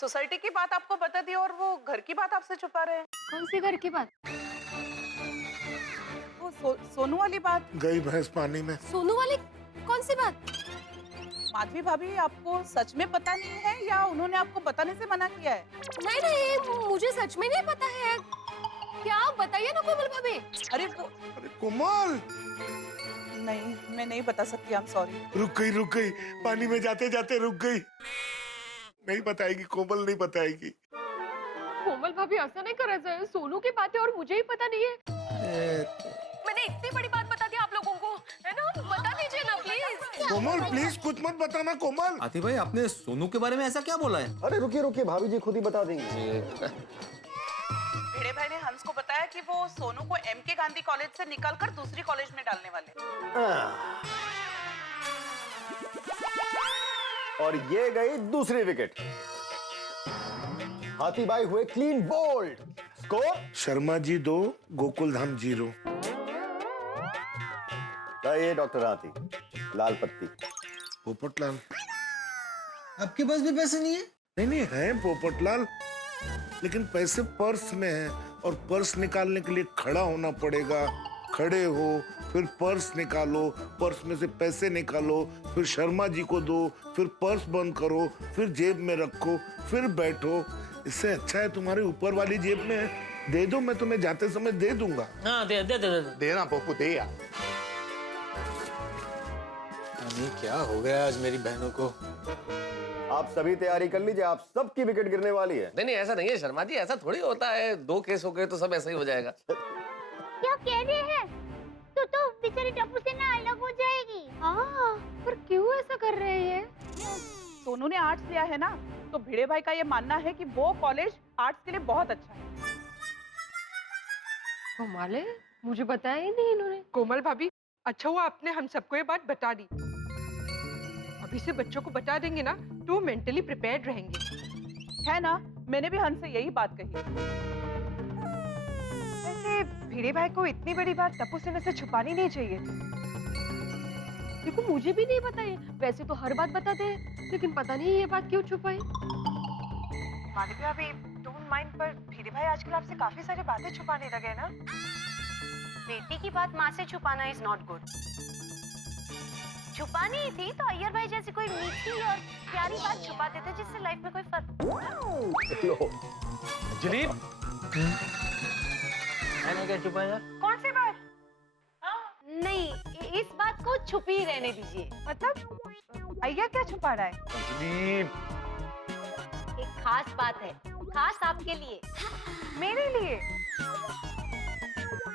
Society की बात आपको बता दी और वो घर की बात आपसे छुपा रहे हैं। कौन सी घर की बात? वो सोनू वाली बात। गई भैंस पानी में। सोनू वाली कौन सी बात? माधवी भाभी, आपको सच में पता नहीं है या उन्होंने आपको बताने से मना किया है? नहीं नहीं, मुझे सच में नहीं पता है। क्या बताइए ना कोमल भाभी। अरे कोमल, नहीं, मैं नहीं बता सकती, आई एम सॉरी। रुक गई पानी में जाते जाते रुक गई। नहीं बताएगी कोमल, नहीं बताएगी। कोमल भाभी ऐसा नहीं कर रहे, सोनू की बात है और मुझे ही पता नहीं है। मैंने इतनी बड़ी बात बता दी आप लोगों को, है ना? बता दीजिए ना प्लीज। कोमल प्लीज कुछ मत बताना कोमल। आतिफ भाई, आपने सोनू के बारे में ऐसा क्या बोला है? अरे रुकिए भाभी जी खुद ही बता देंगे। भिड़े भाई ने हंस को बताया कि वो सोनू को एमके गांधी कॉलेज से निकालकर दूसरी कॉलेज में डालने वाले। और ये गई दूसरी विकेट। हाथी भाई हुए clean bowled. Score Sharma ji 2, Gokul Dham 0। ये डॉक्टर हाथी, लाल पत्ती। पोपटलाल, आपके पास भी पैसे नहीं है? नहीं है पोपटलाल, लेकिन पैसे पर्स में हैं और पर्स निकालने के लिए खड़ा होना पड़ेगा। खड़े हो, फिर पर्स निकालो, पर्स में से पैसे निकालो, फिर शर्मा जी को दो, फिर पर्स बंद करो, फिर जेब में रखो, फिर बैठो। इससे अच्छा है तुम्हारे ऊपर वाली जेब में है। दे दो, मैं तुम्हें जाते समय दे दूंगा। हाँ दे दे दे दे देना पप्पू, दे यार। क्या हो गया आज मेरी बहनों को? आप सभी तैयारी कर लीजिए, आप सबकी विकेट गिरने वाली है। नहीं ऐसा नहीं है शर्मा जी, ऐसा थोड़ी होता है। 2 केस हो गए तो सब ऐसा ही हो जाएगा। क्या कह रहे हैं? तो बेचारी टप्पू से ना अलग हो जाएगी। हाँ, पर क्यों ऐसा कर रहे हैं? सोनू ने आर्ट्स लिया है ना, तो भिड़े भाई का ये मानना है कि वो कॉलेज आर्ट्स के लिए बहुत अच्छा है। कमाल है, मुझे बताया ही नहीं इन्होंने। कोमल भाभी, अच्छा हुआ आपने हम सबको ये बात बता दी। अभी से बच्चों को बता देंगे ना तो वो मेंटली प्रिपेयर्ड रहेंगे, है ना? मैंने भी हंस से यही बात कही। वैसे भिड़े भाई को इतनी बड़ी बात टप्पू सेना से छुपानी नहीं चाहिए थी। देखो मुझे भी नहीं बताइए, वैसे तो हर बात बताते हैं, लेकिन पता नहीं ये बात क्यों छुपाई। माधवी भाभी, डोंट माइंड, पर भिड़े भाई आजकल आपसे काफी सारी बातें छुपाने लगे ना। बेटी की बात माँ से छुपाना इज नॉट गुड। छुपानी ही थी तो अय्यर भाई जैसी कोई मीठी और प्यारी बात छुपा देते जिससे लाइफ में कोई फर्क। जलीब, मैंने क्या छुपाया? कौन सी बात? नहीं, इस बात को छुपी ही रहने दीजिए। मतलब अय्यर क्या छुपा रहा है? जलीब, एक खास बात है, खास आपके लिए। मेरे लिए?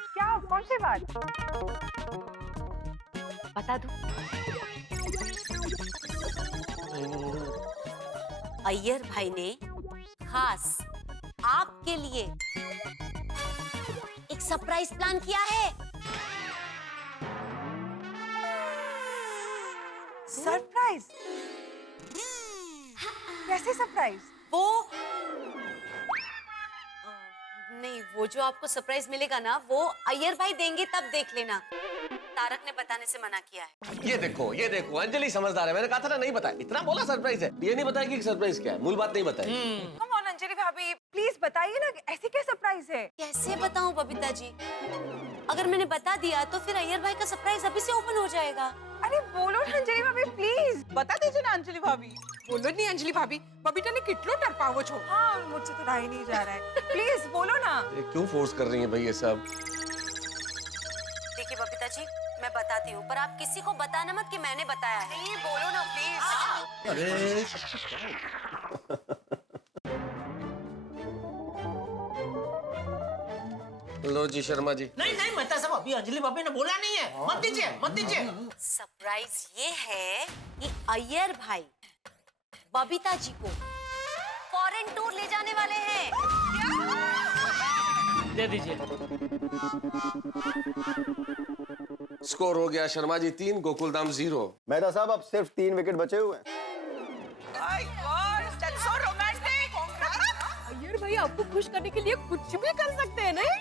क्या, कौन सी बात? बता दूं? अय्यर भाई ने खास आपके लिए एक सरप्राइज प्लान किया है। सरप्राइज? कैसे सरप्राइज? नहीं, वो जो आपको सरप्राइज मिलेगा ना, वो अय्यर भाई देंगे, तब देख लेना। तारक ने बताने से मना किया है। ये देखो अंजलि समझदार है। मैंने कहा था ना नहीं बताया, इतना बोला सरप्राइज है, ये नहीं बताया कि सरप्राइज क्या है। मूल बात नहीं बताई। कम ऑन अंजलि भाभी, प्लीज बताइए ना, ऐसे क्या सरप्राइज है? कैसे बताऊं बबीता जी? अगर मैंने बता दिया तो फिर अय्यर भाई का सरप्राइज अभी से ओपन हो जाएगा। अरे बोलो ना अंजलि भाभी, प्लीज बता दीजिए ना अंजलि भाभी। बोलो नहीं अंजलि भाभी, बबीता ने कितनो डरपावो छो। हाँ, मुझसे तो रहा ही नहीं जा रहा है। प्लीज बोलो ना। ये क्यों फोर्स कर रही है भाई ये सब? देखिए बबीता जी, मैं बताती हूँ, पर आप किसी को बताना मत कि मैंने बताया है। नहीं, बोलो ना प्लीज। अरे लो जी शर्मा जी। नहीं मत सब, अभी अंजलि भाभी ने बोला नहीं है। मत दीजिए। सरप्राइज ये है कि अय्यर भाई बबीता जी को फॉरेन टूर ले जाने वाले हैं। दे दीजिए। स्कोर हो गया शर्मा जी 3, गोकुल धाम 0। मेहता साहब, अब सिर्फ 3 विकेट बचे हुए हैं। अय्यर भाई आपको खुश करने के लिए कुछ भी कर सकते हैं, नहीं?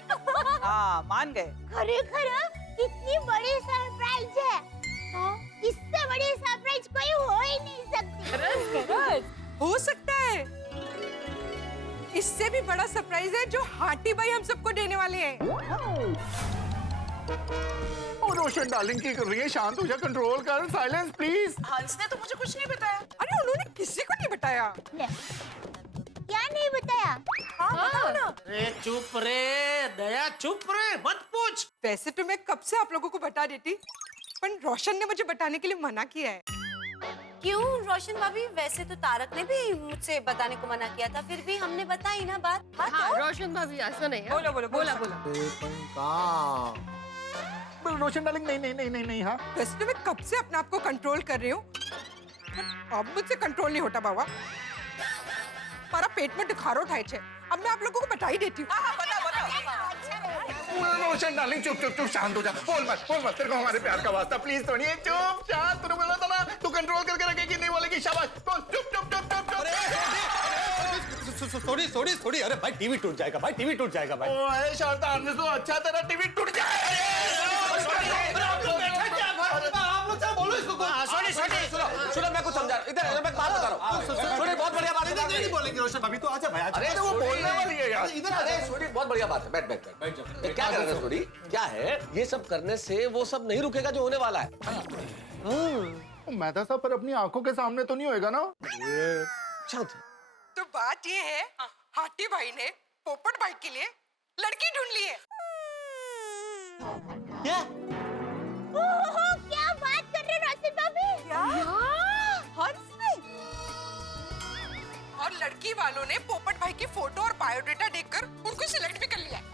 हाँ, मान गए। खरेखर इतनी बड़ी सरप्राइज है। इससे बड़ी सरप्राइज कोई हो ही नहीं सकती। हो सकता है। इससे भी बड़ा सरप्राइज है जो हाटी भाई हम सबको देने वाले हैं। ओ रोशन डार्लिंग, की कर रही है? शांत हो जा, कंट्रोल कर, साइलेंस प्लीज। हंस ने तो मुझे कुछ नहीं बताया। अरे उन्होंने किसी को नहीं बताया। क्या नहीं बताया? अरे चुप रे दया, चुप रे, मत पूछ। वैसे तो मैं कब से आप लोगों को बता देती, पर रोशन ने मुझे बताने के लिए मना किया है। क्यों रोशन भाभी? वैसे तो तारक ने भी मुझसे बताने को मना किया था, फिर भी हमने बताई ना बात। हाँ, रोशन भाभी ऐसा नहीं है। बोलो बोलो बोला बोला। रोशन डार्लिंग, नहीं नहीं नहीं नहीं नहीं। हाँ वैसे तो मैं कब से अपने आप को कंट्रोल कर रही हूँ, पर अब मुझसे कंट्रोल नहीं होता बाबा। हमारा पेट में दुखारो उठाए छे। अब मैं आप लोगों को बता ही देती हूँ। रोशन डार्लिंग, चुप चुप चुप, शांत हो जा, बोल मत तेरे को हमारे प्यार का वास्ता, प्लीज थोड़ी चुप शांत। तूने बोला था ना तू कंट्रोल करके रखेगी, नहीं बोलेगी, शाबाश बोल, चुप चुप चुप चुप चुप। Sorry sorry sorry. अरे भाई टीवी टूट जाएगा भाई, टीवी टूट जाएगा भाई। ओए शारदा, आने से अच्छा तेरा टीवी टूट जाए। सुनो मैं कुछ समझा, इधर मैं बात बता रहा हूँ। सुनिए, बहुत बढ़िया बात है। नहीं बोलेंगे रोशन भाभी, तो आजा भाई, आजा। अरे वो बोलने वाली है यार। इधर अरे सोनी, बहुत बढ़िया बात है, बैठ बैठ बैठ। क्या कर रहे हो सोनी? क्या है ये सब करने से वो सब नहीं रुकेगा जो होने वाला है। मेहता साहब, पर अपनी आंखों के सामने तो नहीं होएगा ना? शांत। तो बात ये है, हाटी भाई ने पोपट भाई के लिए लड़की ढूंढ ली है। क्या? क्या बात कर रहे रोशन भाभी? हंस ने और लड़की वालों ने पोपट भाई की फोटो और बायोडेटा देखकर उनको सिलेक्ट भी कर लिया है।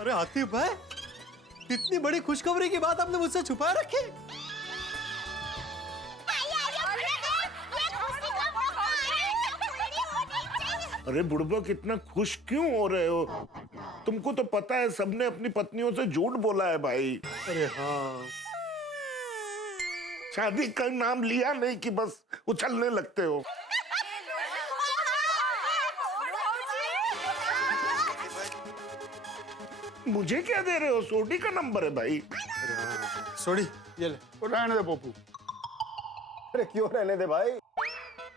अरे हाथी भाई, इतनी बड़ी खुशखबरी की बात आपने मुझसे छुपा रखी। अरे बुड़बक, इतना खुश क्यों हो रहे हो? तुमको तो पता है सबने अपनी पत्नियों से झूठ बोला है भाई। अरे हाँ, शादी का नाम लिया नहीं कि बस उछलने लगते हो। मुझे क्या दे रहे हो? सोडी का नंबर है भाई। सॉरी, ये ले। रहने दे पप्पू। अरे क्यों रहने दे भाई,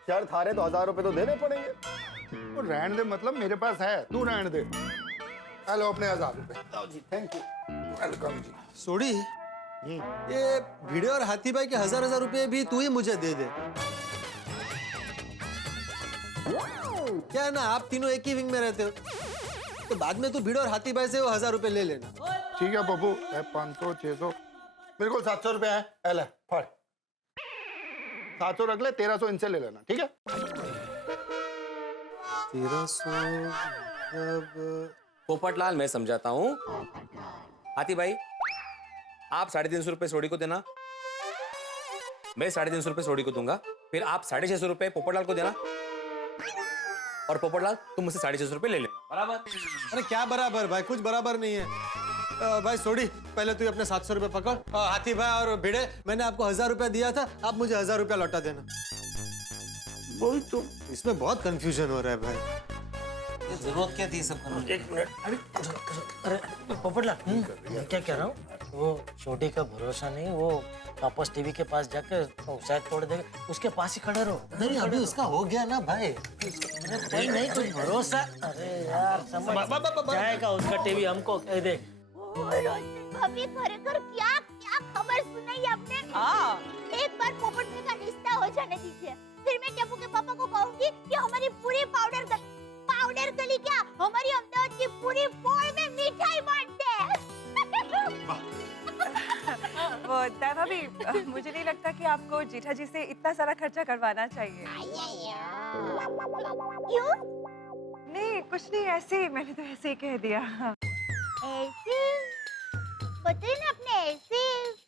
शर्त हारे तो 1000 रुपए तो देने पड़ेंगे। रहने दे मतलब मेरे पास है, तू रहने दे। हेलो, अपने 1000 रुपए। जी थैंक यू। वेलकम जी। सॉरी, ये भिड़े और हाथी भाई के 1000 रुपए भी तू ही मुझे दे दे। क्या है ना, आप तीनों एक ही विंग में रहते हो, तो बाद में तू भिड़े और हाथी भाई से वो 1000 रुपए ले लेना। ठीक है पप्पू, 500 600 बिल्कुल 700 रुपए है। एले फड़, 700 रख ले, 1300 इनसे ले लेना, ठीक है? 1300 पोपटलाल, मैं समझाता हूँ। हाथी भाई, आप 350 रुपए सोडी को देना, मैं 350 रुपए सोडी को दूंगा, फिर आप 650 रुपए पोपटलाल को देना, और पोपटलाल तुम मुझसे 650 रुपए ले ले। बराबर? अरे क्या बराबर भाई, कुछ बराबर नहीं है। भाई सोडी, पहले तू अपने 700 रुपए पकड़। हाथी भाई और भिड़े, मैंने आपको 1000 रुपया दिया था, आप मुझे 1000 रुपया लौटा देना। वही तो, इसमें बहुत कंफ्यूजन हो रहा है भाई। जरूरत क्या थी सब करने? एक मिनट। अरे पोपटलाल, मैं क्या कह रहा हूँ, वो छोटी का भरोसा नहीं, वो वापस टीवी के पास जाकर शायद तोड़ देगा, उसके पास ही खड़े रहो। नहीं, अभी उसका हो गया ना भाई। अरे कोई नहीं, कुछ भरोसा। अरे यार समझ जाएगा उसका टीवी, हमको कह दे। भाभी खरेखर क्या क्या खबर सुनाई आपने? हाँ। एक बार पोपट भाई का रिश्ता हो जाने दीजिए, फिर मैं टप्पू के पापा को कहूंगी कि हमारी पूरी पाउडर गली क्या, हमारी अहमदाबाद की पूरी पोल में मिठाई बांटते हैं। वो दया भाभी, मुझे नहीं लगता कि आपको जेठा जी से इतना सारा खर्चा करवाना चाहिए। क्यों? नहीं कुछ नहीं, ऐसे ही, मैंने तो ऐसे ही कह दिया। ऐसे बताइए ना, आपने ऐसे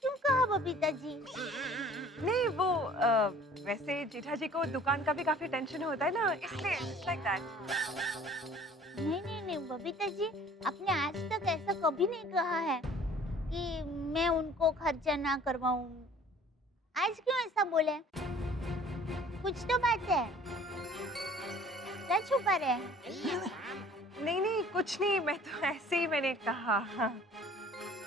क्यों कहा बबीता जी? नहीं वो वैसे जेठा जी को दुकान का भी काफी टेंशन होता है ना, इसलिए लाइक दैट। नहीं बबीता जी, आपने आज तक ऐसा कभी नहीं कहा है कि मैं उनको खर्चा ना करवाऊं। आज क्यों ऐसा बोले? कुछ तो बात है, क्या छुपा रहे हैं? नहीं कुछ नहीं, मैं तो ऐसे ही मैंने कहा।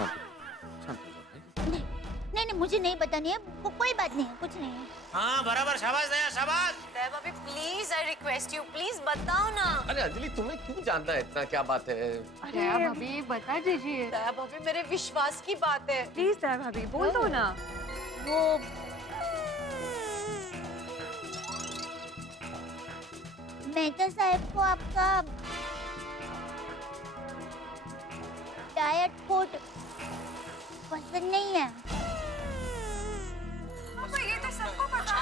नहीं नहीं, मुझे नहीं बतानी है, कोई बात नहीं है, कुछ नहीं है। हाँ बराबर, शाबाश दया, शाबाश। दया भाभी please, I request you, please बताओ ना। अरे अंजलि तुम्हें क्यों जानना है इतना, क्या बात है? दया भाभी बता दीजिए। दया भाभी मेरे विश्वास की बात है, प्लीज दया भाभी बोल दो ना। वो मेहता साहब को आपका डाइट फूड पसंद नहीं है। ये तो सबको पता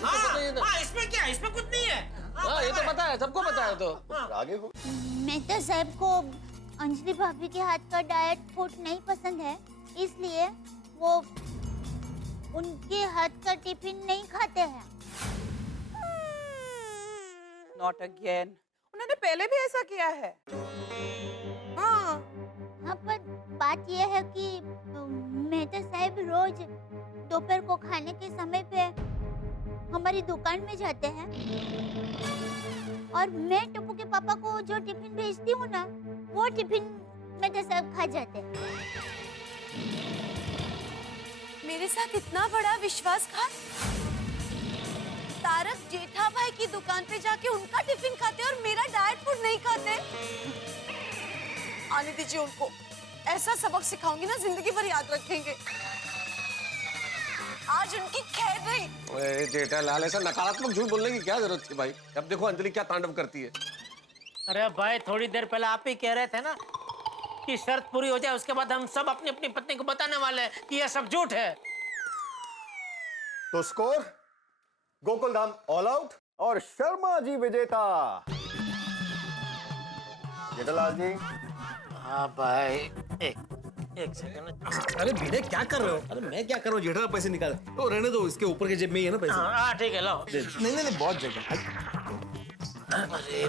हाँ, इसमें क्या है? इसमें कुछ नहीं है। हाँ ये तो पता है, सबको पता है। तो आगे हो। मेहता साहब को अंजलि भाभी के हाथ का डाइट फूड नहीं पसंद है, इसलिए वो उनके हाथ का टिफिन नहीं खाते हैं। नॉट अगेन, उन्होंने पहले भी ऐसा किया है। हाँ, हाँ पर बात यह है कि मेहता साहब रोज दोपहर को खाने के समय पे हमारी दुकान में जाते हैं और मैं टप्पू के पापा को जो टिफिन भेजती हूँ ना, वो टिफिन मेहता साहब खा जाते हैं। मेरे साथ इतना बड़ा विश्वासघात। तारक जेठा भाई की दुकान पे जाके उनका टिफिन खाते और मेरा डाइट फूड नहीं खाते। आने दीजिए उनको, ऐसा सबक सिखाऊंगी ना जिंदगी भर याद रखेंगे। आज उनकी खैर नहीं। जेठालाल, ऐसा नकारात्मक झूठ बोलने की क्या जरूरत थी भाई? अब देखो अंजलि क्या तांडव करती है। अरे भाई थोड़ी देर पहले आप ही कह रहे थे ना कि शर्त पूरी हो जाए उसके बाद हम सब अपनी अपनी पत्नी को बताने वाले हैं कि यह सब झूठ है। तो स्कोर गोकुलधाम ऑल आउट और शर्मा जी विजेता। जेठालाल जी। हाँ भाई, एक सेकंड। अरे भिड़े क्या कर रहे हो? अरे मैं क्या कर रहा हूँ, जेठा पैसे निकाल। तो रहने दो, इसके ऊपर के जेब में ही है ना पैसे। हाँ ठीक है, लाओ। नहीं बहुत जगह। अरे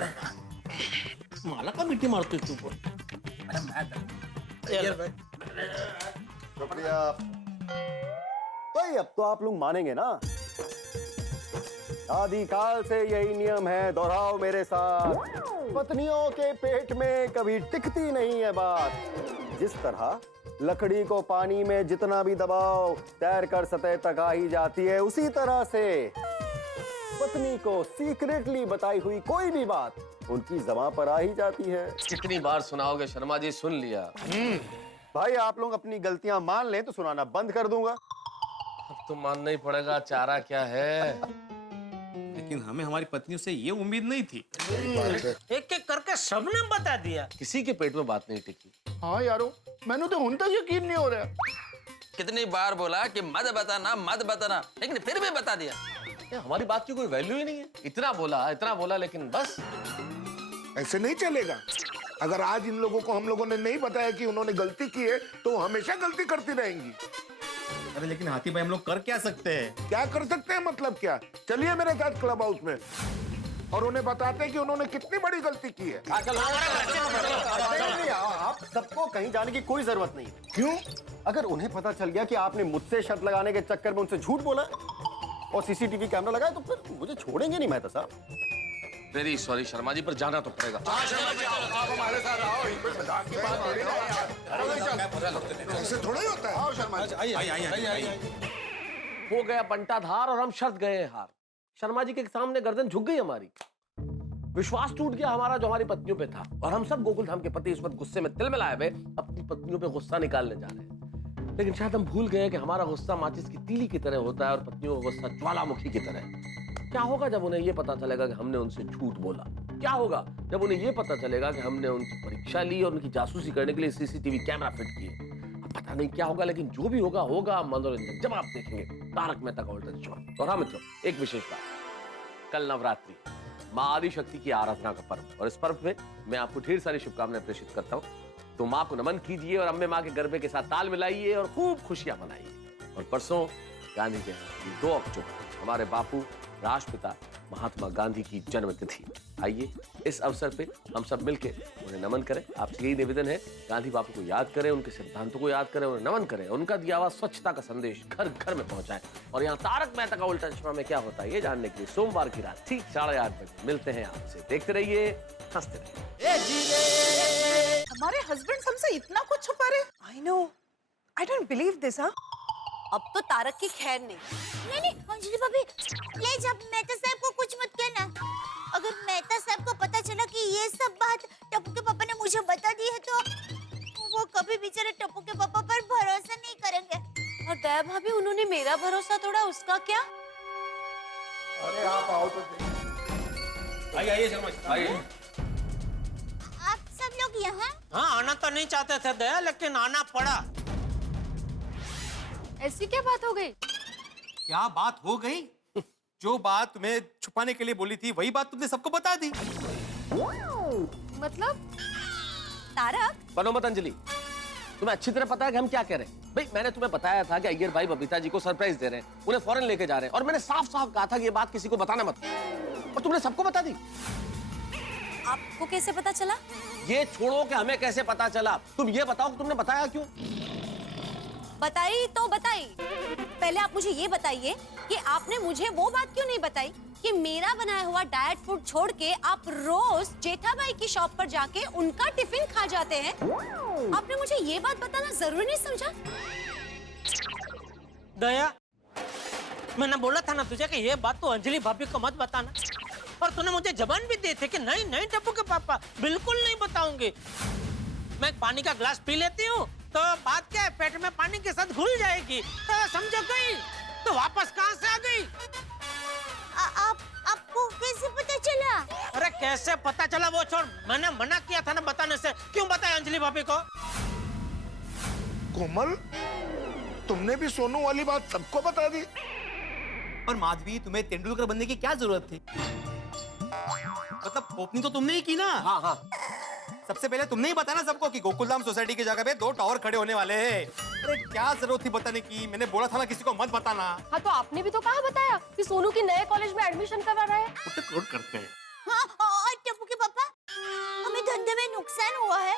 माला का मिट्टी मारते तू। शुक्रिया भाई। अब तो आप लोग मानेंगे ना, आदिकाल से यही नियम है, दोहराओ मेरे साथ। पत्नियों के पेट में कभी टिकती नहीं है बात। जिस तरह लकड़ी को पानी में जितना भी दबाओ तैर कर सतह तक आ ही जाती है, उसी तरह से पत्नी को सीक्रेटली बताई हुई कोई भी बात उनकी ज़बान पर आ ही जाती है। कितनी बार सुनाओगे शर्मा जी? सुन लिया। भाई आप लोग अपनी गलतियां मान लें तो सुनाना बंद कर दूंगा। अब तो मानना ही पड़ेगा, चारा क्या है। लेकिन हमें हमारी पत्नियों से ये उम्मीद नहीं थी। एक एक करके सबने बता दिया। किसी के पेट में बात नहीं टिकी। हाँ यारो, मैंने तो उन तक यकीन नहीं हो रहा। कितनी बार बोला कि मत बताना, लेकिन फिर भी बता दिया। हमारी बात की कोई वैल्यू ही नहीं है। इतना बोला लेकिन बस। ऐसे नहीं चलेगा। अगर आज इन लोगों को हम लोगों ने नहीं बताया कि उन्होंने गलती की है, तो हमेशा गलती करती रहेंगी। अरे लेकिन हाथी भाई हम लोग कर क्या सकते हैं? क्या कर सकते हैं मतलब क्या? चलिए मेरे साथ क्लब हाउस में और उन्हें बताते हैं कि उन्होंने कितनी बड़ी गलती की है। नहीं, आप सबको कहीं जाने की कोई जरूरत नहीं। क्यों? अगर उन्हें पता चल गया कि आपने मुझसे शर्त लगाने के चक्कर में उनसे झूठ बोला और सीसीटीवी कैमरा लगाया, तो फिर मुझे छोड़ेंगे नहीं मेहता साहब। वेरी सॉरी शर्मा जी, पर जाना तो पड़ेगा। आप हमारे साथ आओ। मजाक की बात थोड़ी ना यार। ऐसे थोड़ा ही होता है। आओ शर्मा जी। हो गया बंटाधार और हम शर्त गए हार। शर्मा जी के सामने गर्दन झुक गई हमारी। विश्वास टूट गया हमारा जो हमारी पत्नियों पे था, और हम सब गोकुलधाम के पति इस वक्त गुस्से में तिलमिलाए हुए अपनी पत्नियों पे गुस्सा निकालने जा रहे हैं। लेकिन शायद हम भूल गए कि हमारा गुस्सा माचिस की तीली की तरह होता है और पत्नियों का गुस्सा ज्वालामुखी की तरह। क्या होगा जब उन्हें यह पता चलेगा कि हमने उनसे झूठ बोला? क्या होगा जब उन्हें यह पता चलेगा कि हमने उनकी परीक्षा ली और उनकी जासूसी करने के लिए सीसीटीवी कैमरा फिट किए? अब पता नहीं क्या होगा, लेकिन जो भी होगा होगा मनोरंजन। जब आप देखेंगे तारक मेहता का उल्टा चश्मा। और हाँ मित्रों, एक विशेष बात, कल नवरात्रि, माँ आदि शक्ति की आराधना का पर्व, और इस पर्व में मैं आपको ढेर सारी शुभकामनाएं प्रेषित करता हूँ। तो माँ को नमन कीजिए और अम्बे माँ के गरबे के साथ ताल मिलाइए और खूब खुशियां मनाइए। और परसों गांधी जयंती 2 अक्टूबर, हमारे बापू राष्ट्रपिता महात्मा गांधी की जन्मतिथि। आइए इस अवसर पे हम सब मिलकर उन्हें नमन करें। आपसे यही निवेदन है, गांधी बापू को याद करें, उनके सिद्धांतों को याद करें, उन्हें नमन करें, उनका दिया हुआ स्वच्छता का संदेश घर घर में पहुंचाएं। और यहाँ तारक मेहता का उल्टा चश्मा में क्या होता है ये जानने के लिए सोमवार की रात ठीक 8:30 बजे मिलते हैं आपसे। देखते रहिए, हंसते रहिए। हमारे हस्बैंड हमसे इतना कुछ छुपा रहे। I know, I don't believe this. हाँ, अब तो तारक की खैर नहीं। नहीं अंजलि भाभी, प्लीज अब मेहता साहब को कुछ मत कहना। अगर मेहता साहब को पता चला कि ये सब बात टप्पू के पापा ने मुझे बता दी है तो वो कभी बेचारे टप्पू के पापा पर भरोसा नहीं करेंगे। और दया भाभी, उन्होंने मेरा भरोसा तोड़ा, उसका क्या? अरे आप आओ तो सही। आइए शर्मा जी, आइए। आप सब लोग यहाँ? हाँ, आना तो नहीं चाहते थे दया, लेकिन आना पड़ा। ऐसी क्या बात हो गई? क्या बात हो गई? जो बात तुम्हें छुपाने के लिए बोली थी वही बात तुमने सबको बता दी। मतलब? तारक, बनो मत अंजलि, तुम्हें अच्छी तरह पता है कि हम क्या कह रहे हैं। भाई मैंने तुम्हें बताया था कि अय्यर भाई बबीता जी को सरप्राइज दे रहे हैं, उन्हें फॉरेन लेके जा रहे हैं, और मैंने साफ साफ कहा था कि ये बात किसी को बताना मत, और तुमने सबको बता दी। आपको कैसे पता चला? ये छोड़ो कि हमें कैसे पता चला, तुम ये बताओ कि तुमने बताया क्यों। बताई तो बताई। पहले आप मुझे ये बताइए कि आपने मुझे वो बात क्यों नहीं बताई कि मेरा बनाया हुआ डाइट फूड छोड़ के आप रोज जेठाबाई की शॉप पर जाके उनका टिफिन खा जाते हैं। आपने मुझे ये बात बताना जरूरी नहीं समझा? दया, मैंने बोला था ना तुझे कि ये बात तो अंजलि भाभी को मत बताना, और तूने मुझे जबान भी दी थी कि नहीं नहीं टप्पू के पापा, बिल्कुल नहीं बताऊंगी। मैं पानी का ग्लास पी लेती हूँ तो बात क्या है, पेट में पानी के साथ घुल जाएगी। तो समझो गई तो वापस कहाँ से आ गई? आपको कैसे पता चला? अरे कैसे पता चला वो छोड़, मैंने मना किया था ना बताने से, क्यों बताया अंजलि भाभी को? कोमल, तुमने भी सोनू वाली बात सबको बता दी। और माधवी, तुम्हें तेंदुलकर बनने की क्या जरूरत थी? मतलब ओपनिंग तो तुमने ही की ना। हाँ हाँ, सबसे पहले तुमने ही बताना सबको कि गोकुलधाम सोसाइटी की जगह पे 2 टावर खड़े होने वाले हैं। अरे क्या जरूरत थी बताने की? मैंने बोला था ना किसी को मत बताना। हाँ, तो आपने भी तो कहा बताया कि सोनू की नए कॉलेज में एडमिशन करवा रहा है। करते हैं। हाँ, और टप्पू के पापा, हमें धंधे में नुकसान हुआ है,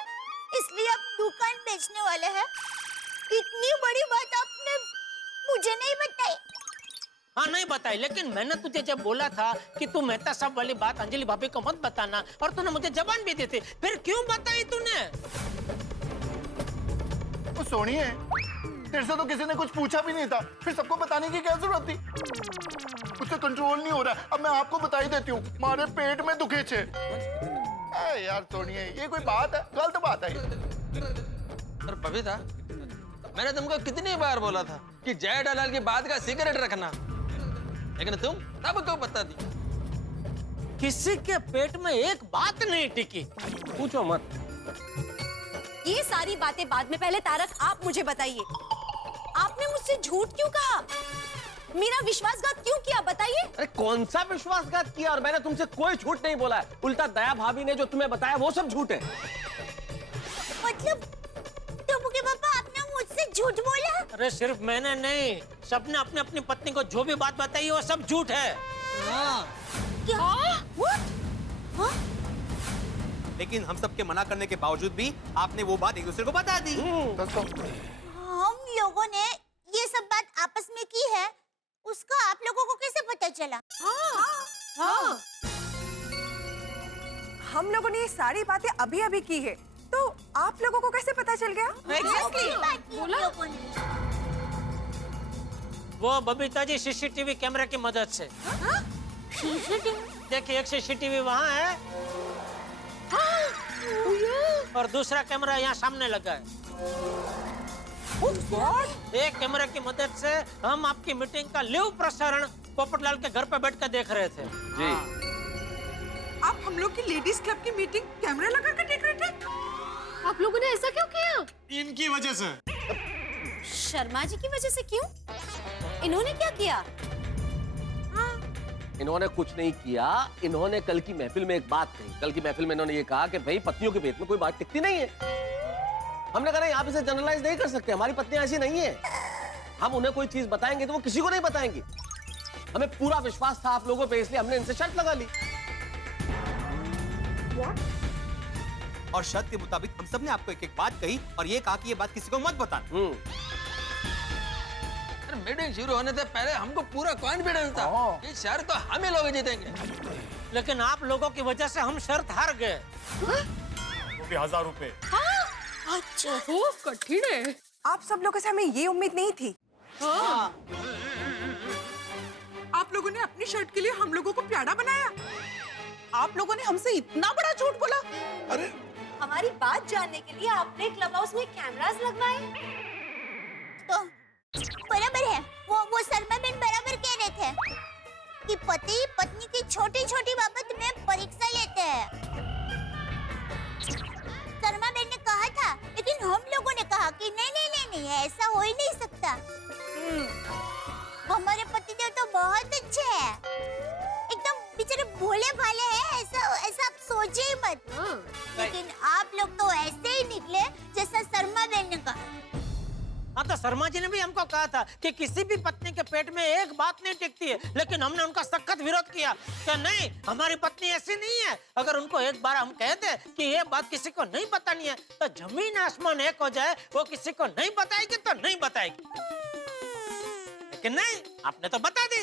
इसलिए अब दुकान बेचने वाले हैं। इतनी बड़ी बात आपने मुझे नहीं बताई। हाँ नहीं बताई, लेकिन मैंने तुझे जब बोला था कि तू मेहता साहब वाली बात अंजलि भाभी को मत बताना, और तूने मुझे जबान भी दी थी, फिर क्यों बताई तूने? वो सोनी है, तेरे से तो किसी ने कुछ पूछा भी नहीं था, फिर सबको बताने की क्या जरूरत थी? उससे कंट्रोल नहीं हो रहा। अब मैं आपको बता ही देती हूँ, हमारे पेट में दुखे छे। यार सोनी है, ये कोई बात है? गलत बात है। और बबीता, मैंने तुमको कितनी बार बोला था कि जय दलाल की बात का सीक्रेट रखना, लेकिन तुम सबको बता दी। किसी के पेट में एक बात नहीं टिकी। पूछो मत। ये सारी बातें बाद में, पहले तारक आप मुझे बताइए, आपने मुझसे झूठ क्यों कहा? मेरा विश्वासघात क्यों किया, बताइए। अरे कौन सा विश्वासघात किया? और मैंने तुमसे कोई झूठ नहीं बोला है, उल्टा दया भाभी ने जो तुम्हें बताया वो सब झूठ है। मतलब टप्पू के पापा, आपने मुझसे झूठ बोला? अरे सिर्फ मैंने नहीं, सबने अपनी अपनी पत्नी को जो भी बात बताई वो सब झूठ है। क्या? हाँ? लेकिन हम सबके मना करने के बावजूद भी आपने वो बात एक दूसरे को बता दी। हम लोगों ने ये सब बात आपस में की है, उसका आप लोगों को कैसे पता चला? हाँ। हम लोगों ने ये सारी बातें अभी अभी की है, तो आप लोगों को कैसे पता चल गया? बोला? वो बबीता जी सीसीटीवी कैमरे की मदद से। देखिए, एक सीसीटीवी वहाँ है और दूसरा कैमरा यहाँ सामने लगा है। एक कैमरे की मदद से हम आपकी मीटिंग का लाइव प्रसारण पोपटलाल के घर पे बैठ कर देख रहे थे। जी। आप हम लोग की लेडीज क्लब की मीटिंग कैमरा लगा कर देख रहे थे? आप लोगों ने ऐसा क्यों किया? इनकी वजह से। शर्मा जी की वजह से क्यों? इन्होंने क्या किया? इन्होंने कुछ नहीं किया, इन्होंने कल की महफिल में एक बात कही। कल की महफिल में इन्होंने ये कहा कि भाई पत्नियों के भेद में कोई बात टिकती नहीं है। हमने कहा नहीं, आप इसे जनरलाइज नहीं कर सकते, हमारी पत्नियां ऐसी नहीं है। हम उन्हें कोई चीज बताएंगे तो वो किसी को नहीं बताएंगी। हमें पूरा विश्वास था आप लोगों पे, इसलिए हमने इनसे शर्त लगा ली। और शर्त के मुताबिक हम सब ने आपको एक एक बात कही और ये कहा कि ये बात किसी को मत बताना। मीटिंग शुरू होने से पहले हमको पूरा कॉन्फिडेंस था कि शर्त तो हम ही लोग जीतेंगे, लेकिन आप लोगों की वजह से हम शर्त हार गए। वो भी 1000 रुपए। हाँ, अच्छा वो कठिन है। आप सब लोगों से हमें ये उम्मीद नहीं थी। हाँ। आप लोगों ने अपनी शर्ट के लिए हम लोगों को प्यादा बनाया। आप लोगों ने हमसे इतना बड़ा झूठ बोला। अरे हमारी बात जानने के लिए आपने क्लब हाउस में कैमरास लगवाए। तो बराबर है, वो शर्मा बेन बराबर कह रहे थे कि पति पत्नी की छोटी छोटी बाबत में परीक्षा लेते हैं। शर्मा बेन ने कहा था, लेकिन हम लोगों ने कहा कि नहीं नहीं नहीं नहीं, ऐसा हो ही नहीं सकता। हमारे पतिदेव तो बहुत अच्छे हैं, एकदम बेचारे भोले भाले हैं, ऐसा आप सोचे ही मत। लेकिन आप लोग तो ऐसे ही निकले जैसा शर्मा बेन ने कहा। हाँ, तो शर्मा जी ने भी हमको कहा था कि किसी भी पत्नी के पेट में एक बात नहीं टिकती है, लेकिन हमने उनका सख्त विरोध किया कि नहीं, हमारी पत्नी ऐसी नहीं है। अगर उनको एक बार हम कह दे कि ये बात किसी को नहीं बतानी है, तो जमीन आसमान एक हो जाए, वो किसी को नहीं बताएगी तो नहीं बताएगी। लेकिन नहीं, आपने तो बता दी।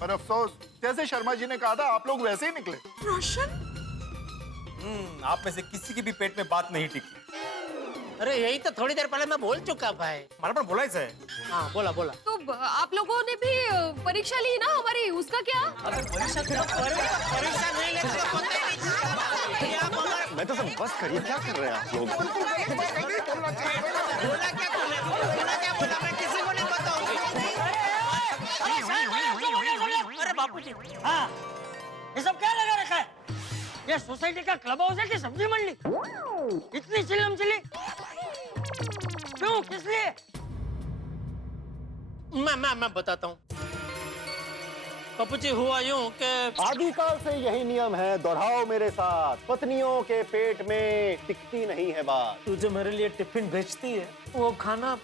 पर अफसोस, जैसे शर्मा जी ने कहा था आप लोग वैसे ही निकले। रोशन, आप में से किसी की भी पेट में बात नहीं टिकी। अरे यही तो थोड़ी देर पहले मैं बोल चुका भाई। हमारे पर बोला है। हाँ, बोला बोला। तो आप लोगों ने भी परीक्षा ली ना हमारी, उसका क्या? परीक्षा नहीं लेते तो होते नहीं। मैं तो सब बस करिए, क्या कर रहे हैं आप लोग? बोला क्या तुमने? बोला क्या बोला? मैं किसी को नहीं बताऊंगी। अरे बापूजी, हाँ, ये सब क्या लगा रखा है? ये सोसाइटी का क्लब हाउस है कि सब्जी मंडी? इतनी चिल्लम चिल्ली क्यों, किस लिए? मैं बताता हूँ। बापूजी, हुआ यूं कि आदिकाल से यही नियम है, दोहराओ मेरे साथ। पत्नियों के पेट में टिकती नहीं है बात। तू जो मेरे लिए टिफिन भेजती है, वो खाना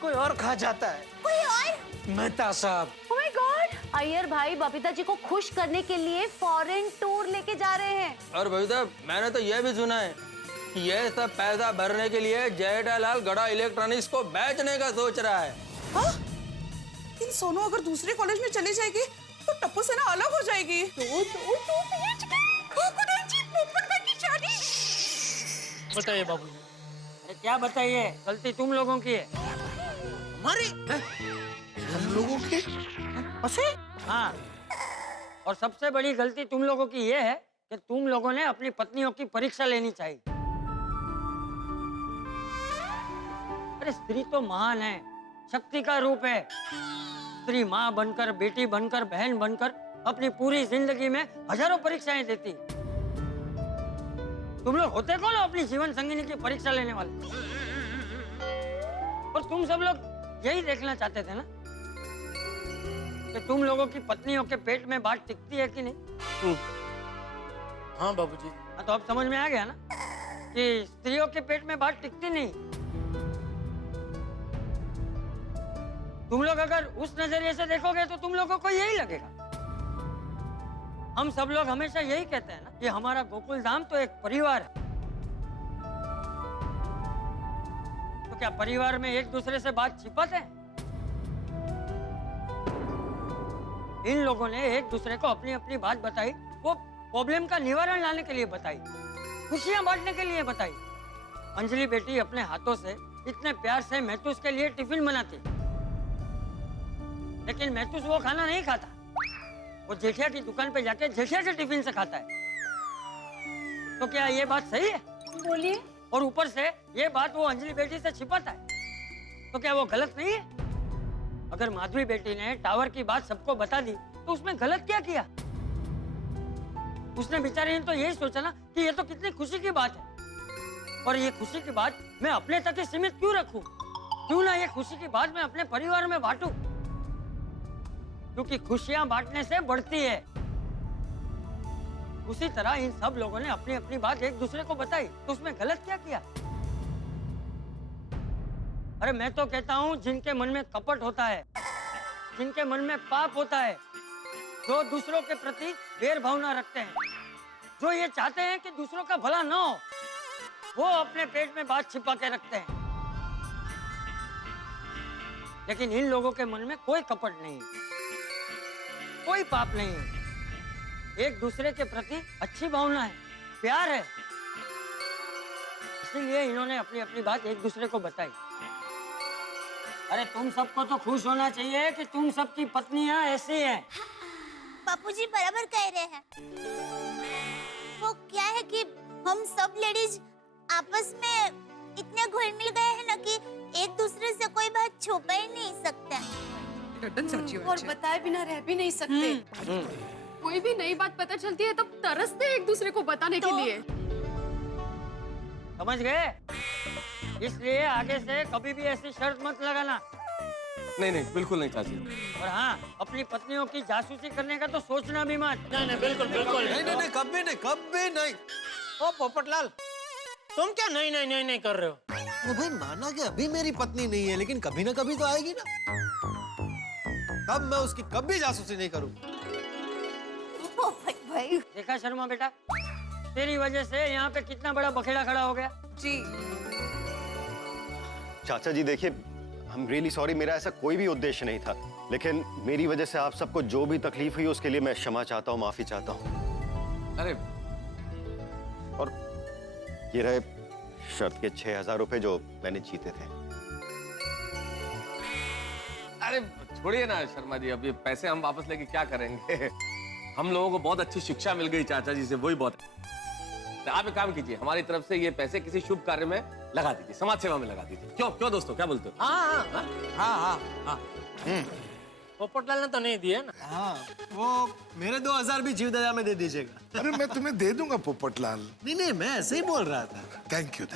कोई और खा जाता है। कोई और? मेहता साहब। Oh my God! अय्यर भाई बबीता जी को खुश करने के लिए फॉरेन टूर लेके जा रहे हैं। और बबीता, मैंने तो यह भी सुना है कि यह सब पैसा भरने के लिए जेठालाल गड़ा इलेक्ट्रॉनिक्स को बेचने का सोच रहा है। हाँ? इन सोनू अगर दूसरे कॉलेज में चली जाएगी तो टप्पू से ना अलग हो जाएगी। बताइए बाबू। अरे क्या बताइए, गलती तुम लोगों की है। हमारी? हम लोगों के? हाँ, और सबसे बड़ी गलती तुम लोगों की ये है कि तुम लोगों ने अपनी पत्नियों की परीक्षा लेनी चाहिए। अरे स्त्री तो महान है, शक्ति का रूप है। स्त्री माँ बनकर, बेटी बनकर, बहन बनकर अपनी पूरी जिंदगी में हजारों परीक्षाएं देती। तुम लोग होते कौन हो अपनी जीवन संगिनी की परीक्षा लेने वाले? और तुम सब लोग यही देखना चाहते थे ना कि तुम लोगों की पत्नियों के पेट में बात टिकती है कि नहीं? हाँ बाबूजी। हाँ, तो अब समझ में आ गया ना कि स्त्रियों के पेट में बात टिकती नहीं। तुम लोग अगर उस नजरिए से देखोगे तो तुम लोगों को यही लगेगा। हम सब लोग हमेशा यही कहते हैं ना कि हमारा गोकुल धाम तो एक परिवार है। तो क्या परिवार में एक दूसरे से बात छिपाते हैं? इन लोगों ने एक दूसरे को अपनी अपनी बात बताई, वो प्रॉब्लम का निवारण लाने के लिए बताई, खुशियां बांटने के लिए बताई। अंजलि बेटी अपने हाथों से इतने प्यार से महतूस के लिए टिफिन बनाती, लेकिन महतूस वो खाना नहीं खाता, वो जेठिया की दुकान पे जाके जेठिया के टिफिन से खाता है। तो क्या ये बात सही है? बोलिए। और ऊपर से ये बात वो अंजलि बेटी से छिपाता है, तो क्या वो गलत नहीं है? अगर माधवी बेटी ने टावर की बात सबको बता दी तो उसमें गलत क्या किया? उसने बेचारी ने तो यही सोचा ना कि ये तो कितनी खुशी की बात है, और ये खुशी की बात मैं अपने तक ही सीमित क्यों रखूं? क्यों ना ये खुशी की बात मैं अपने परिवार में बांटूं? क्योंकि खुशियां बांटने से बढ़ती है। उसी तरह इन सब लोगों ने अपनी अपनी बात एक दूसरे को बताई, तो उसमें गलत क्या किया? अरे मैं तो कहता हूँ जिनके मन में कपट होता है, जिनके मन में पाप होता है, जो दूसरों के प्रति बैर भावना रखते हैं, जो ये चाहते हैं कि दूसरों का भला ना हो, वो अपने पेट में बात छिपा के रखते हैं। लेकिन इन लोगों के मन में कोई कपट नहीं है, कोई पाप नहीं है, एक दूसरे के प्रति अच्छी भावना है, प्यार है। इसीलिए इन्होंने अपनी अपनी बात एक दूसरे को बताई। अरे तुम सबको तो खुश होना चाहिए कि तुम सबकी पत्नियां ऐसी हैं। बापूजी बराबर कह रहे हैं। वो क्या है कि हम सब लेडीज आपस में इतने घुल मिल गए हैं ना कि एक दूसरे से कोई बात छुपा ही नहीं सकते और बताए बिना रह भी नहीं सकते। कोई भी नई बात पता चलती है तब तरसते एक दूसरे को बताने के लिए। समझ गए? इसलिए आगे से कभी भी ऐसी शर्त मत लगाना। नहीं नहीं, बिल्कुल नहीं चाची। और हाँ, अपनी पत्नियों की जासूसी करने का तो सोचना भी मत। नहीं नहीं बिल्कुल बिल्कुल नहीं, कभी नहीं, कभी नहीं। ओ पोपटलाल, तुम क्या नहीं नहीं नहीं नहीं कर रहे हो? अरे भाई माना कि अभी मेरी पत्नी नहीं है, लेकिन कभी ना कभी तो आएगी ना। तब मैं उसकी कभी जासूसी नहीं करूंगा। भाई देखा शर्मा बेटा, तेरी वजह से यहाँ पे कितना बड़ा बखेड़ा खड़ा हो गया। जी चाचा जी देखिए, I'm really sorry, मेरा ऐसा कोई भी उद्देश्य नहीं था, लेकिन मेरी वजह से आप सबको जो भी तकलीफ हुई उसके लिए मैं क्षमा चाहता हूँ, माफी चाहता हूँ। अरे और ये रहे शर्त के 6,000 रुपए जो मैंने जीते थे। अरे छोड़िए ना शर्मा जी, अब ये पैसे हम वापस लेके क्या करेंगे? हम लोगों को बहुत अच्छी शिक्षा मिल गई चाचा जी से, वही बहुत है। तो आप एक काम कीजिए, हमारी तरफ से ये पैसे किसी शुभ कार्य में लगा दीजिए, समाज सेवा में लगा दीजिए। क्यों क्यों दोस्तों, क्या बोलते हो? हाँ। पोपटलाल ने तो नहीं दिए ना। हाँ, वो मेरे 2,000 भी जीव दया में दे दीजिएगा। अरे मैं तुम्हें दे दूंगा पोपटलाल। नहीं नहीं, मैं ऐसे ही बोल रहा था। Thank you.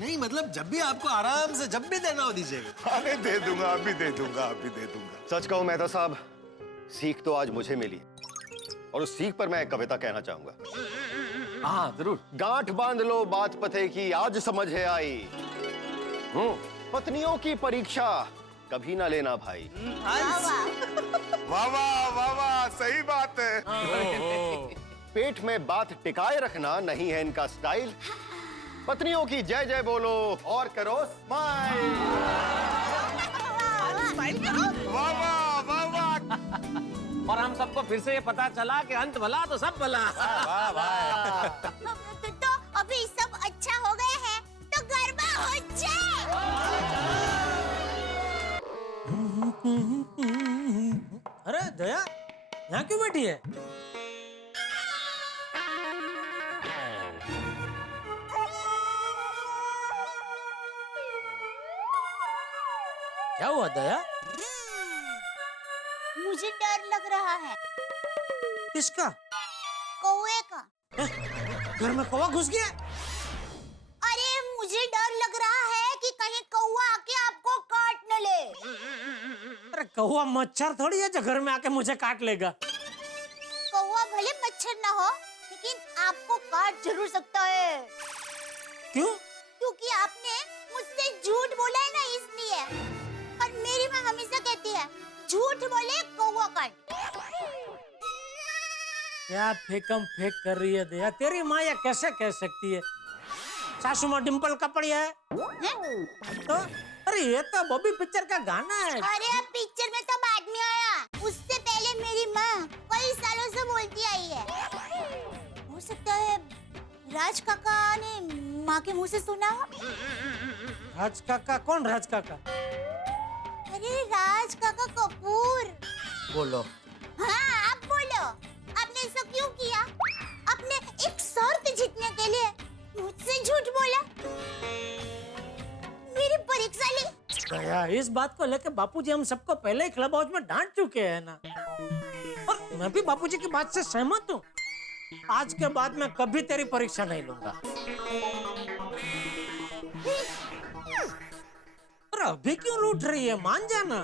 नहीं मतलब जब भी आपको आराम से जब भी देना हो दीजिएगा। अरे दे दूंगा, अभी दे दूंगा। सच कहूँ मेहता साहब, सीख तो आज मुझे मिली, और उस सीख पर मैं एक कविता कहना चाहूंगा। हाँ जरूर। गांठ बांध लो बात पते की, आज समझ है आई। पत्नियों की परीक्षा कभी ना लेना भाई। वाह वाह, सही बात है। पेट में बात टिकाए रखना नहीं है इनका स्टाइल। पत्नियों की जय जय बोलो और करो स्माइल। वाह। और हम सबको फिर से ये पता चला कि अंत भला तो सब भला। तो अभी सब अच्छा हो गया है तो गरबा हो जाए। अरे दया, यहाँ क्यों बैठी है? क्या हुआ दया? मुझे डर लग रहा है। किसका? कौवे का। घर में कौवा घुस गया? अरे मुझे डर लग रहा है कि कहीं कौवा आके आपको काट न ले। अरे कौवा मच्छर थोड़ी है जो घर में आके मुझे काट लेगा। कौवा भले मच्छर ना हो, लेकिन आपको काट जरूर सकता है। क्यों? क्योंकि आपने मुझसे झूठ बोला है ना, इसलिए। और मेरी माँ हमेशा कहती है, झूठ बोले कौवा काट। क्या फेकम फेक कर रही है दया? तेरी माँ ये कैसे कह सकती है? सासू माँ डिम्पल कपड़िया है? तो अरे ये तो बॉबी पिक्चर का गाना है। अरे अब पिक्चर में तो बाद में आया, उससे पहले मेरी माँ कई सालों से बोलती आई है। हो सकता है राज काका ने माँ के मुंह से सुना हो। राज काका? कौन राज काका? अरे राज काका कपूर। बोलो। हाँ आप बोलो, आपने ऐसा क्यों किया? आपने एक शर्त जीतने के लिए मुझसे झूठ बोला, मेरी परीक्षा ली। दया, इस बात को लेकर बापूजी हम सबको पहले ही क्लब हाउस में डांट चुके हैं ना, और मैं भी बापूजी की बात से सहमत हूँ। आज के बाद मैं कभी तेरी परीक्षा नहीं लूंगा। पर अभी क्यों रूठ रही है? मान जाना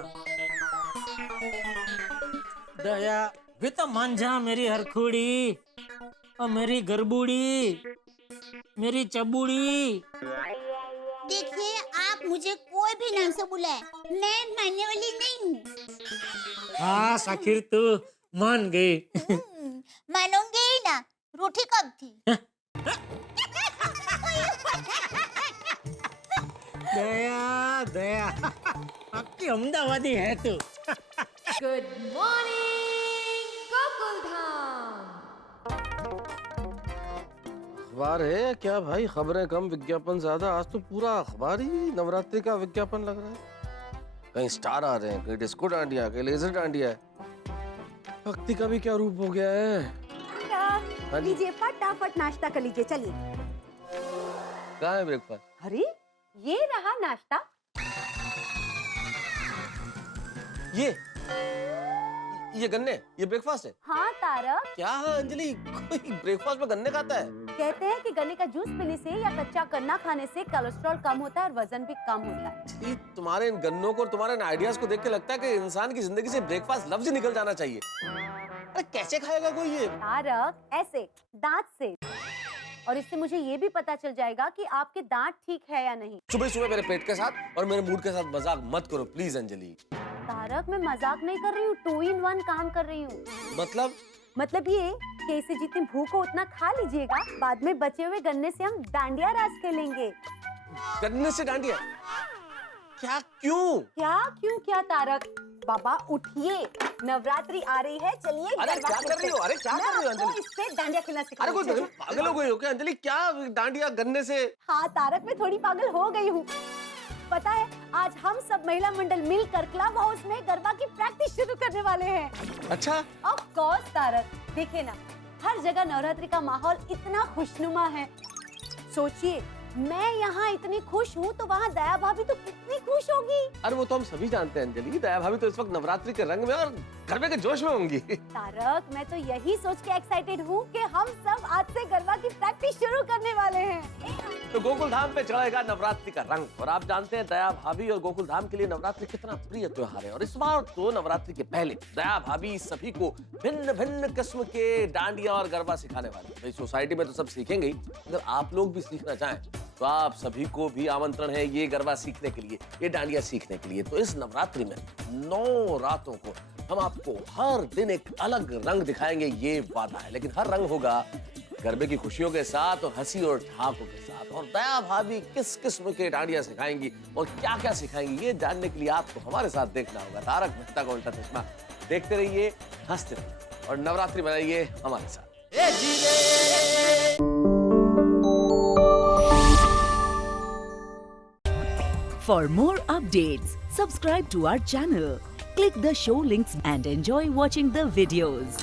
दया, भी तो मान जा मेरी हरखुड़ी और मेरी गरबूड़ी, मेरी चबूड़ी। देखिए आप मुझे कोई भी नाम से बुलाए, मैं मानने वाली नहीं हूँ। हाँ आखिर तू मान गई। मानूंगी ही ना, रूठी कब थी? दया दया, आपकी अहमदाबादी है तू। Good morning Gokuldham. अखबार है या क्या भाई? खबरें कम विज्ञापन ज्यादा। आज तो पूरा अखबार ही नवरात्रि का विज्ञापन लग रहा है। कहीं स्टार आ रहे हैं, कहीं डिस्को डांडिया, कहीं लेजर डांडिया। भक्ति का भी क्या रूप हो गया है। हाँ जी। लीजिए फटाफट नाश्ता कर लीजिए, चलिए। कहाँ है ब्रेकफास्ट? अरे ये रहा नाश्ता। ये गन्ने, ये ब्रेकफास्ट है? हाँ तारक। क्या है अंजलि, कोई ब्रेकफास्ट में गन्ने खाता है? कहते हैं कि गन्ने का जूस पीने से या कच्चा गन्ना खाने से कोलेस्ट्रॉल कम होता है और वजन भी कम होता है। जी, तुम्हारे इन गन्नों को और तुम्हारे इन आइडियाज को देख के लगता है कि इंसान की जिंदगी से ब्रेकफास्ट लफ्ज ही निकल जाना चाहिए। अरे कैसे खाएगा कोई ये? तारक, ऐसे दांत से। और इससे मुझे ये भी पता चल जाएगा कि आपके दांत ठीक है या नहीं। सुबह सुबह मेरे पेट के साथ और मेरे मूड के साथ मजाक मत करो प्लीज अंजलि। तारक, मैं मजाक नहीं कर रही हूँ, 2 in 1 काम कर रही हूँ। मतलब ये कि इसे जितनी भूख हो उतना खा लीजिएगा, बाद में बचे हुए गन्ने से हम डांडिया राज खेलेंगे। गन्ने से डांडिया? क्या क्यों? क्या तारक? बाबा उठिए, नवरात्रि आ रही है, चलिए। अरे क्या कर रही हो? अरे क्या कर रही हो अंजलि? इससे डांडिया खेलना सिखा। अरे कोई पागल हो गई हो क्या अंजलि? क्या डांडिया गन्ने से? हाँ तारक, मैं थोड़ी पागल हो गई हूँ। पता है, आज हम सब महिला मंडल मिलकर क्लब हाउस में गरबा की प्रैक्टिस शुरू करने वाले हैं। अच्छा? ऑफ कोर्स तारक, देखिए ना, हर जगह नवरात्रि का माहौल इतना खुशनुमा है। सोचिए, मैं यहाँ इतनी खुश हूँ तो वहाँ दया भाभी तो कितनी खुश होगी। अरे वो तो हम सभी जानते हैं अंजलि, दया भाभी तो इस वक्त नवरात्रि के रंग में और गरबे के जोश में होंगी। तारक, मैं तो यही सोच के एक्साइटेड हूँ कि हम सब आज से गरबा की प्रैक्टिस शुरू करने वाले हैं। तो गोकुल धाम पे चढ़ेगा नवरात्रि का रंग। और आप जानते हैं दया भाभी और गोकुल धाम के लिए नवरात्रि कितना प्रिय त्योहार है। और इस बार तो नवरात्रि के पहले दया भाभी सभी को भिन्न भिन्न किस्म के डांडिया और गरबा सिखाने वाली है। सोसाइटी में तो सब सीखेंगे ही, अगर आप लोग भी सीखना चाहें तो आप सभी को भी आमंत्रण है ये गरबा सीखने के लिए, ये डांडिया सीखने के लिए। तो इस नवरात्रि में 9 रातों को हम आपको हर दिन एक अलग रंग दिखाएंगे, ये वादा है। लेकिन हर रंग होगा गरबे की खुशियों के साथ और हंसी और ठहाकों के साथ। और दया भाभी किस किस्म के डांडिया सिखाएंगी और क्या क्या सिखाएंगी, ये जानने के लिए आपको हमारे साथ देखना होगा तारक मेहता का उल्टा चश्मा। देखते रहिए, हंसते रहिए और नवरात्रि मनाइए हमारे साथ। For more updates, subscribe to our channel, click the show links and enjoy watching the videos.